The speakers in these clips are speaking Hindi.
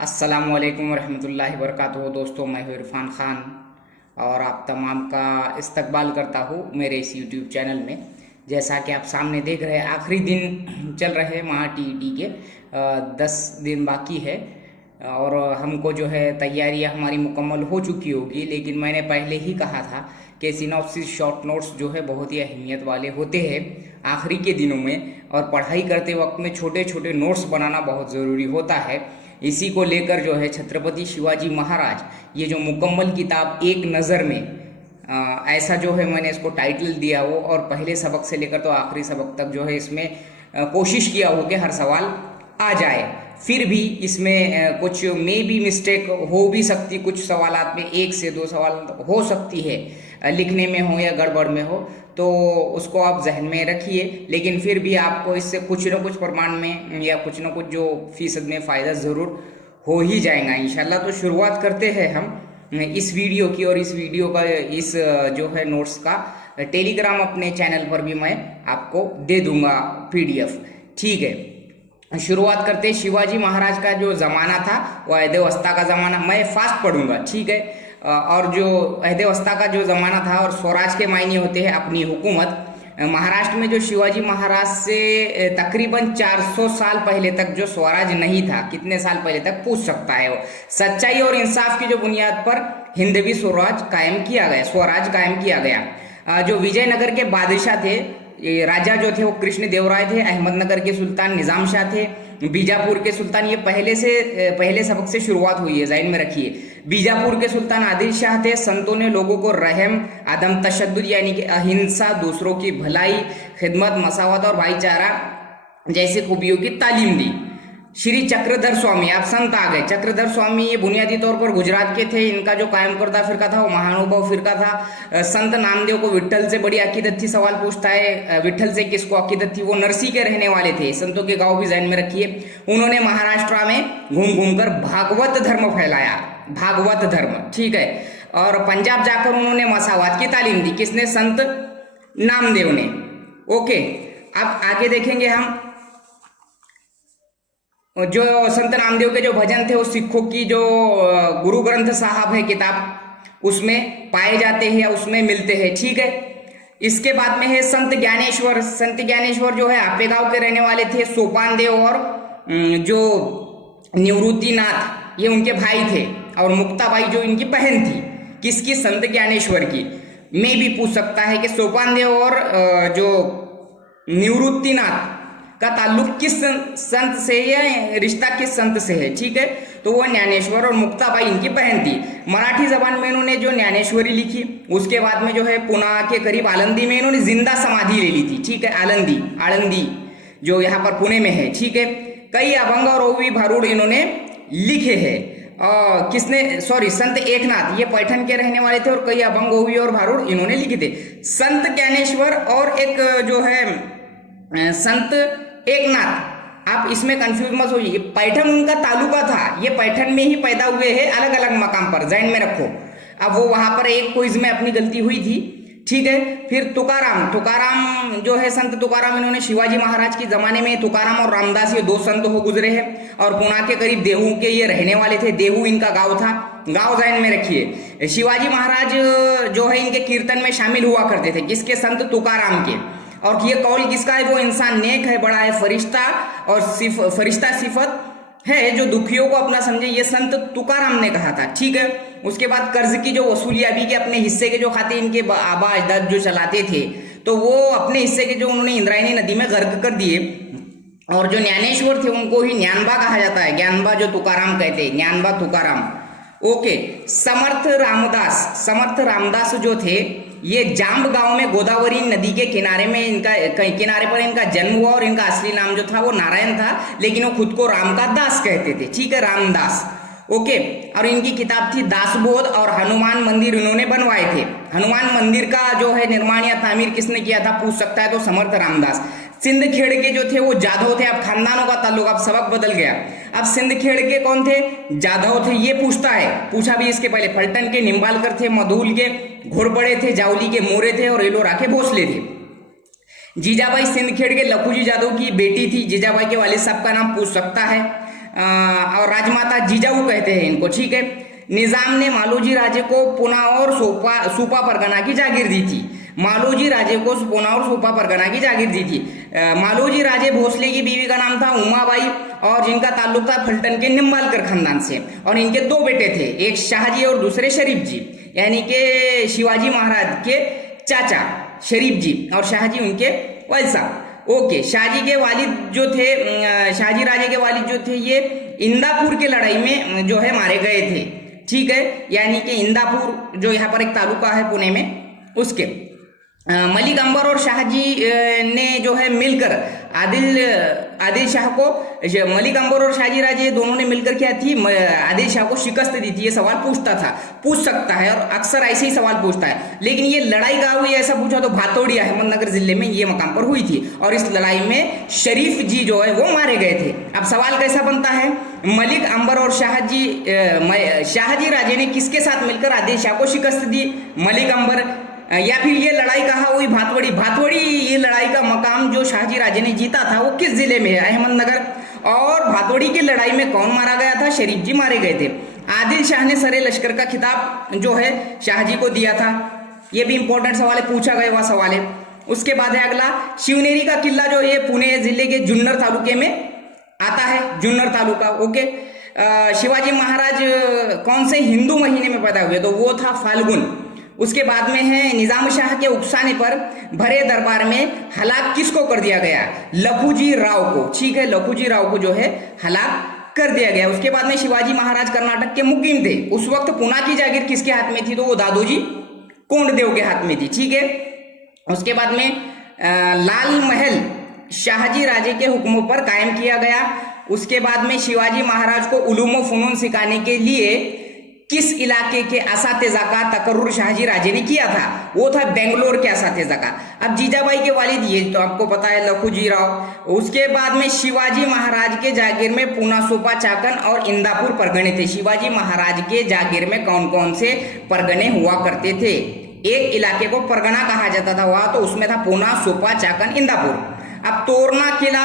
अस्सलामुअलैकुम वरहमतुल्लाहि वबरकातुहू। दोस्तों, मैं हूँ इरफान ख़ान और आप तमाम का इस्तकबाल करता हूँ मेरे इस यूट्यूब चैनल में। जैसा कि आप सामने देख रहे हैं, आखिरी दिन चल रहे हैं महा टीईटी के। 10 दिन बाकी है और हमको जो है तैयारियां हमारी मुकम्मल हो चुकी होगी। लेकिन मैंने पहले ही कहा था कि सिनॉप्सिस शॉर्ट नोट्स जो है बहुत ही अहमियत वाले होते हैं आखिरी के दिनों में, और पढ़ाई करते वक्त में छोटे छोटे नोट्स बनाना बहुत ज़रूरी होता है। इसी को लेकर जो है छत्रपति शिवाजी महाराज, ये जो मुकम्मल किताब एक नज़र में, ऐसा जो है मैंने इसको टाइटल दिया हो, और पहले सबक से लेकर तो आखिरी सबक तक जो है इसमें कोशिश किया हो कि हर सवाल आ जाए। फिर भी इसमें कुछ मे बी मिस्टेक हो भी सकती, कुछ सवालात में 1 से 2 सवाल हो सकती है, लिखने में हो या गड़बड़ में हो, तो उसको आप जहन में रखिए। लेकिन फिर भी आपको इससे कुछ न कुछ प्रमाण में या कुछ न कुछ जो फीसद में फ़ायदा ज़रूर हो ही जाएगा इंशाल्लाह। तो शुरुआत करते हैं हम इस वीडियो की, और इस वीडियो का इस जो है नोट्स का टेलीग्राम अपने चैनल पर भी मैं आपको दे दूंगा PDF। ठीक है, शुरुआत करते हैं। शिवाजी महाराज का जो ज़माना था वो अहद-ए-वस्ता का ज़माना, मैं फास्ट पढ़ूंगा, ठीक है। और जो अहद-ए-वस्ता का जो ज़माना था, और स्वराज के मायने होते हैं अपनी हुकूमत। महाराष्ट्र में जो शिवाजी महाराज से तकरीबन 400 साल पहले तक जो स्वराज नहीं था, कितने साल पहले तक पूछ सकता है वो। सच्चाई और इंसाफ की जो बुनियाद पर हिंदवी स्वराज कायम किया गया, स्वराज कायम किया गया। जो विजयनगर के बादशाह थे, ये राजा जो थे वो कृष्ण देवराय थे, अहमदनगर के सुल्तान निज़ाम शाह थे, बीजापुर के सुल्तान, ये पहले सबक से शुरुआत हुई है, ज़हन में रखिए। बीजापुर के सुल्तान आदिल शाह थे। संतों ने लोगों को रहम, अदम तशद्दुद यानी कि अहिंसा, दूसरों की भलाई, खिदमत, मसावत और भाईचारा जैसी खूबियों की तालीम दी। श्री चक्रधर स्वामी, आप संत आ गए। चक्रधर स्वामी ये बुनियादी तौर पर गुजरात के थे। इनका जो कायम करदा फिरका था वो महानुभाव फिरका था। संत नामदेव को विट्ठल से बड़ी अकीदत थी। सवाल पूछता है विट्ठल से किसको अकीदत थी? वो नरसी के रहने वाले थे। संतों के गांव भी ध्यान में रखिए। उन्होंने महाराष्ट्र में घूम घूम कर भागवत धर्म फैलाया, भागवत धर्म, ठीक है। और पंजाब जाकर उन्होंने मसावात की तालीम दी। किसने? संत नामदेव ने। ओके, अब आगे देखेंगे हम। जो संत नामदेव के जो भजन थे वो सिखों की जो गुरु ग्रंथ साहब है किताब, उसमें पाए जाते हैं, उसमें मिलते हैं, ठीक है। इसके बाद में है संत ज्ञानेश्वर। संत ज्ञानेश्वर जो है आपे गांव के रहने वाले थे। सोपान देव और जो निवृत्तिनाथ, ये उनके भाई थे, और मुक्ताबाई जो इनकी बहन थी। किसकी? संत ज्ञानेश्वर की। मैं भी पूछ सकता है कि सोपान देव और जो निवृत्तिनाथ का ताल्लुक किस संत से है, या रिश्ता किस संत से है, ठीक है। तो वो ज्ञानेश्वर और मुक्ताबाई इनकी बहन थी। मराठी जबान में इन्होंने जो ज्ञानेश्वरी लिखी, उसके बाद में जो है पुणे के करीब आलंदी में इन्होंने जिंदा समाधि ले ली थी, ठीक है। आलंदी जो यहाँ पर पुणे में है, ठीक है। कई अभंग और ओवी भारूड इन्होंने लिखे हैं। किसने? सॉरी, संत एकनाथ, ये पैठण के रहने वाले थे, और कई अभंग, ओवी और भारूड इन्होंने लिखे थे। संत ज्ञानेश्वर और एक जो है संत एकनाथ, आप इसमें कंफ्यूज मत होइए। पैठण उनका तालुका था, ये पैठण में ही पैदा हुए हैं, अलग अलग मकाम पर, ध्यान में रखो। अब वो वहां पर एक क्विज में अपनी गलती हुई थी, ठीक है। फिर तुकाराम जो है, संत तुकाराम, इन्होंने शिवाजी महाराज के जमाने में तुकाराम और रामदास ये 2 संत हो गुजरे हैं, और पुणे के करीब देहू के ये रहने वाले थे। देहू इनका गांव था, गांव ध्यान में रखिए। शिवाजी महाराज जो है इनके कीर्तन में शामिल हुआ करते थे। किसके? संत तुकाराम के। और ये कौल किसका है? वो इंसान नेक है, बड़ा है, फरिश्ता, और फरिश्ता सिफत है, जो दुखियों को अपना समझे, ये संत तुकाराम ने कहा था, ठीक है। उसके बाद कर्ज की जो वसूली, अभी के अपने हिस्से के जो खाते इनके आबा अजदाद जो चलाते थे, तो वो अपने हिस्से के जो उन्होंने इंद्रायणी नदी में गर्क कर दिए। और जो ज्ञानेश्वर थे उनको ही ज्ञानबा कहा जाता है, ज्ञानबा जो तुकाराम कहते हैं, ज्ञानबा तुकाराम। ओके, समर्थ रामदास जो थे, ये जाम्ब गांव में गोदावरी नदी के किनारे में किनारे पर इनका जन्म हुआ, और इनका असली नाम जो था वो नारायण था, लेकिन वो खुद को राम का दास कहते थे, ठीक है, रामदास। ओके, और इनकी किताब थी दासबोध, और हनुमान मंदिर इन्होंने बनवाए थे। हनुमान मंदिर का जो है निर्माण या तामीर किसने किया था, पूछ सकता है तो समर्थ रामदास। सिंधखेड़ के जो थे वो जाधव थे। अब खानदानों का ताल्लुक, अब सबक बदल गया। अब सिंधखेड़ के कौन थे? जाधव थे। ये पूछा भी इसके पहले। फलटन के निम्बालकर थे, मधुल के घोरपड़े थे, जावली के मोरे थे, और एलोरा के भोसले थे। जीजाबाई सिंधखेड़ के लखूजी जाधव की बेटी थी। जीजाबाई के वालिद साहब का नाम पूछ सकता है। और राजमाता जिजाऊ कहते हैं इनको, ठीक है। निजाम ने मालोजी राजे को पुना और सूपा परगना की जागीर दी थी। मालोजी राजे को पुना और सूपा परगना की जागीर दी थी। मालोजी राजे भोसले की बीवी का नाम था उमाबाई और जिनका ताल्लुक था फलटन के निम्बालकर खानदान से, और इनके दो बेटे थे, एक शाहजी और दूसरे शरीफ जी, यानी कि शिवाजी महाराज के चाचा शरीफ जी और शाहजी उनके वालिद साहब। ओके, शाहजी के वालिद जो थे, शाहजी राजे के वालिद जो थे, ये इंदापुर के लड़ाई में जो है मारे गए थे, ठीक है। यानी कि इंदापुर जो यहाँ पर एक तालुका है पुणे में, उसके मलिक अंबर और शाहजी ने जो है मिलकर आदिल शाह को, मलिक अंबर और शाहजी राजे दोनों ने मिलकर क्या थी, आदिल शाह को शिकस्त दी थी। ये सवाल पूछ सकता है और अक्सर ऐसे ही सवाल पूछता है। लेकिन ये लड़ाई कहाँ हुई ऐसा पूछा तो भातोड़िया अहमदनगर जिले में ये मकाम पर हुई थी, और इस लड़ाई में शरीफ जी जो है वो मारे गए थे। अब सवाल कैसा बनता है, मलिक अंबर और शाहजी राजे ने किसके साथ मिलकर आदिल शाह को शिकस्त दी, मलिक अंबर, या फिर ये लड़ाई कहाँ हुई, भातवड़ी ये लड़ाई का मकाम जो शाहजी राजे ने जीता था वो किस जिले में है, अहमदनगर। और भातवड़ी की लड़ाई में कौन मारा गया था, शरीफ जी मारे गए थे। आदिल शाह ने सरे लश्कर का खिताब जो है शाहजी को दिया था, ये भी इंपॉर्टेंट सवाल है, पूछा गया हुआ सवाल है। उसके बाद है अगला, शिवनेरी का किला जो ये पुणे जिले के जुन्नर तालुके में आता है, जुन्नर तालुका, ओके। शिवाजी महाराज कौन से हिंदू महीने में पैदा हुए, तो वो था फाल्गुन। उसके बाद में है, निजाम शाह के उकसाने पर भरे दरबार में हलाक किसको कर दिया गया, लखूजी राव को, ठीक है, लखूजी राव को जो है हलाक कर दिया गया। उसके बाद में शिवाजी महाराज कर्नाटक के मुकीम थे, उस वक्त पुना की जागीर किसके हाथ में थी, तो वो दादोजी कोंडदेव के हाथ में थी, ठीक है। उसके बाद में लाल महल शाहजी राजे के हुक्मों पर कायम किया गया। उसके बाद में शिवाजी महाराज को उलूम व फनून सिखाने के लिए किस इलाके के असातिज़ा का तकर्रुर शाहजी राजे ने किया था, वो था बेंगलोर के असातिज़ा का। अब जीजाबाई के वालिद ये तो आपको पता है, लखूजी राव। उसके बाद में शिवाजी महाराज के जागीर में पूना, सोपा, चाकन और इंदापुर परगने थे। शिवाजी महाराज के जागीर में कौन कौन से परगने हुआ करते थे, एक इलाके को परगना कहा जाता था वहां, तो उसमें था पूना, सोपा, चाकन, इंदापुर। अब तोरना किला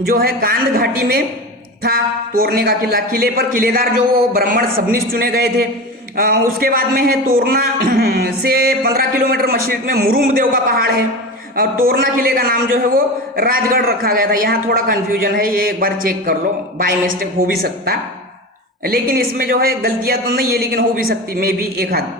जो है कांद घाटी में था, तोरने का किला, किले पर किलेदार जो ब्राह्मण सबनिस चुने गए थे। उसके बाद में है तोरना से 15 किलोमीटर मशरिक में मुरुमदेव का पहाड़ है, और तोरना किले का नाम जो है वो राजगढ़ रखा गया था। यहाँ थोड़ा कंफ्यूजन है, ये एक बार चेक कर लो, बाय मिस्टेक हो भी सकता, लेकिन इसमें जो है गलतियां तो नहीं है, लेकिन हो भी सकती मे बी एक हाथ।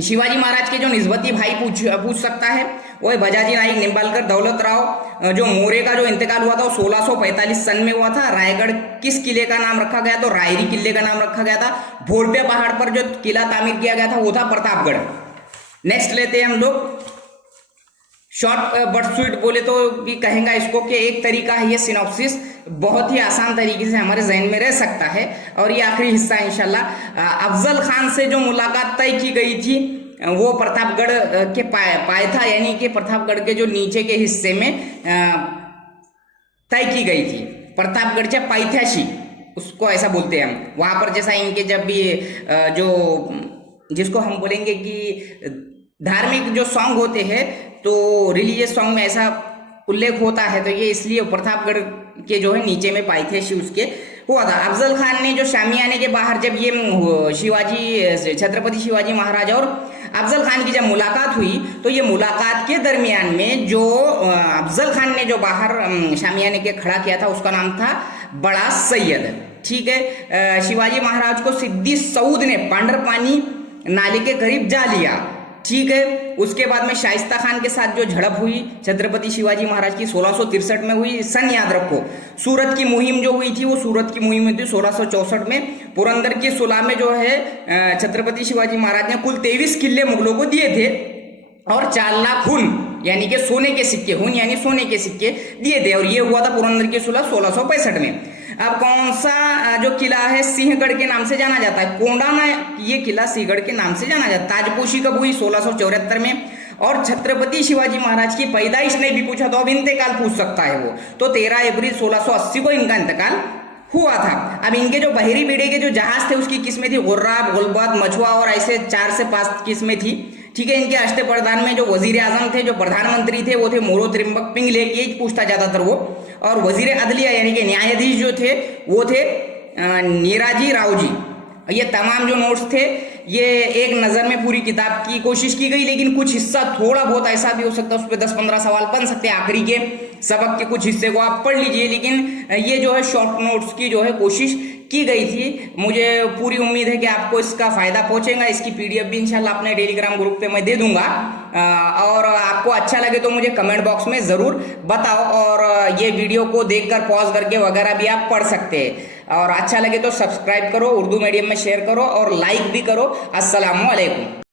शिवाजी महाराज के जो निस्बती भाई पूछ सकता है, वो है भजाजी नाइक निम्बालकर। दौलत राव जो मोरे का जो इंतकाल हुआ था वो 1645 सन में हुआ था। रायगढ़ किस किले का नाम रखा गया, तो रायरी किले का नाम रखा गया था। भोरपे पहाड़ पर जो किला तामीर किया गया था वो था प्रतापगढ़। नेक्स्ट लेते हैं हम लोग, शॉर्ट बट स्वीट बोले तो भी कहेंगे इसको कि एक तरीका है ये सिनॉप्सिस, बहुत ही आसान तरीके से हमारे जहन में रह सकता है। और ये आखिरी हिस्सा इंशाल्लाह, अफजल खान से जो मुलाकात तय की गई थी वो प्रतापगढ़ के पायथा यानी कि प्रतापगढ़ के जो नीचे के हिस्से में तय की गई थी। प्रतापगढ़ पायथ्याशी उसको ऐसा बोलते हैं हम। वहाँ पर जैसा इनके जब भी जो जिसको हम बोलेंगे कि धार्मिक जो सॉन्ग होते हैं, तो रिलीजियस सॉन्ग में ऐसा उल्लेख होता है, तो ये इसलिए प्रतापगढ़ के जो है नीचे में पायथ्याशी उसके हुआ था। अफजल खान ने जो शामियाने के बाहर जब ये छत्रपति शिवाजी महाराज और अफजल खान की जब मुलाकात हुई, तो ये मुलाकात के दरमियान में जो अफजल खान ने जो बाहर शामियाने के खड़ा किया था उसका नाम था बड़ा सैयद, ठीक है। शिवाजी महाराज को सिद्दी सऊद ने पांडरपानी नाले के करीब जा लिया, ठीक है। उसके बाद में शाइस्ता खान के साथ जो झड़प हुई छत्रपति शिवाजी महाराज की 1663 में हुई। सन याद रखो, सूरत की मुहिम जो हुई थी वो सूरत की मुहिम हुई थी 1664 में। पुरंदर की सुलह में जो है छत्रपति शिवाजी महाराज ने कुल 23 किले मुगलों को दिए थे और 4 लाख हुन यानी कि सोने के सिक्के, हुन यानी सोने के सिक्के दिए थे, और ये हुआ था पुरंदर की सुलह 1665 में। अब कौन सा जो किला है सिंहगढ़ के नाम से जाना जाता है, कोंडाना, ये किला सिंहगढ़ के नाम से जाना जाता है। ताजपोशी कब हुई, 1674 में। और छत्रपति शिवाजी महाराज की पैदाइश नहीं भी पूछा तो अब इंतकाल पूछ सकता है वो, तो 13 अप्रैल 1680 को इनका इंतकाल हुआ था। अब इनके जो बहरी बेड़े के जो जहाज थे उसकी किस्में थी गुर्राब, गुलबत, मछुआ और ऐसे 4 से 5 किस्में थी, ठीक है। इनके अष्टप्रधान में जो वजीर आजम थे, जो प्रधानमंत्री थे, वो थे मोरो त्रिम्बक पिंगले, यही पूछता ज्यादातर वो। और वजीर अदलिया यानी कि न्यायाधीश जो थे वो थे नीराजी राव जी, ये तमाम जो नोट्स थे ये एक नज़र में पूरी किताब की कोशिश की गई, लेकिन कुछ हिस्सा थोड़ा बहुत ऐसा भी हो सकता है, उस पर 10-15 सवाल बन सकते हैं। आखिरी के सबक के कुछ हिस्से को आप पढ़ लीजिए, लेकिन ये जो है शॉर्ट नोट्स की जो है कोशिश की गई थी। मुझे पूरी उम्मीद है कि आपको इसका फ़ायदा पहुंचेगा। इसकी PDF भी इंशाल्लाह अपने टेलीग्राम ग्रुप पे मैं दे दूंगा, और आपको अच्छा लगे तो मुझे कमेंट बॉक्स में ज़रूर बताओ, और ये वीडियो को देखकर पॉज करके वगैरह भी आप पढ़ सकते हैं। और अच्छा लगे तो सब्सक्राइब करो, उर्दू मीडियम में शेयर करो और लाइक भी करो। अस्सलामु अलैकुम।